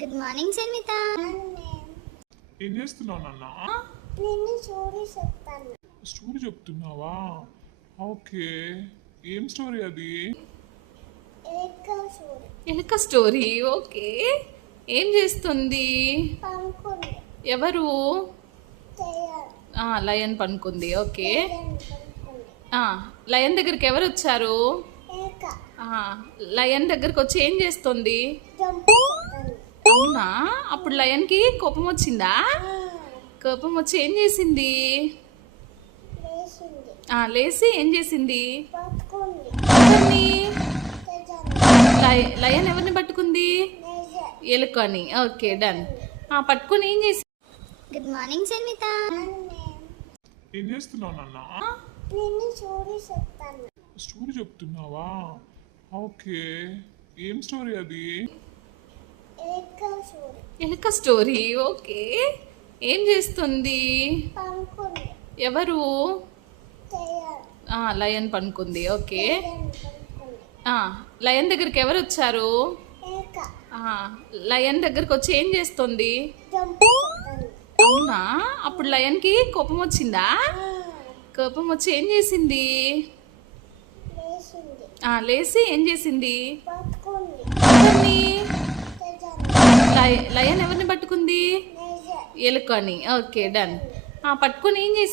Good morning Sanmitha. ఏం చేస్తున్నావు నాన్న? నేను స్టోరీ చెప్తాను. స్టోరీ చెప్తున్నావా? ఓకే, ఏం స్టోరీ అది? ఎలుక స్టోరీ. ఓకే, ఏం చేస్తుంది? పనుకుంది. ఎవరు? తయారు లయన్ పనుకుంది. ఓకే, పనుకుంది. లయన్ దగ్గరికి ఎవరు వచ్చారు? ఏక లయన్ దగ్గరికి వచ్చి ఏం చేస్తుంది? జంపు చేస్తాను. అవునా? అప్పుడు లయన్కి కోపం వచ్చిందా? కోపం వచ్చి ఏం చేసింది? లేచింది. లేచి ఏం చేసింది? పట్టుకుంది. ఎవరిని? తెజాను. లయన్ ఎవరిని పట్టుకుంది? నేజర్. ఎలుకని. Okay, done. పట్టుకొని ఏం చేసి? Good morning Sanmitha. ఏం చేస్తున్నావు నాన్న? నేను స్టోరీ చెప్తాను. స్టోరీ చెప్తున్నావా? ఓకే, ఏం స్టోరీ అది? ఎలుక స్టోరీ. ఓకే, ఏం చేస్తుంది? పనుకుంది. ఎవరు? తయారు లయన్ పనుకుంది. ఓకే, పనుకుంది. లయన్ దగ్గరికి ఎవరు వచ్చారు? ఏక లయన్ దగ్గరికి వచ్చి ఏం చేస్తుంది? జంపు చేస్తాను. అవునా? అప్పుడు లయన్కి కోపం వచ్చిందా? కోపం వచ్చి ఏం చేసింది? లేచింది. లేచి ఏం చేసింది? పట్టుకుంది. ఎవరిని? తెజాను. లయన్ ఎవరిని పట్టుకుంది? నేజర్. ఎలుకని. Okay, done. పట్టుకొని ఏం చేసి?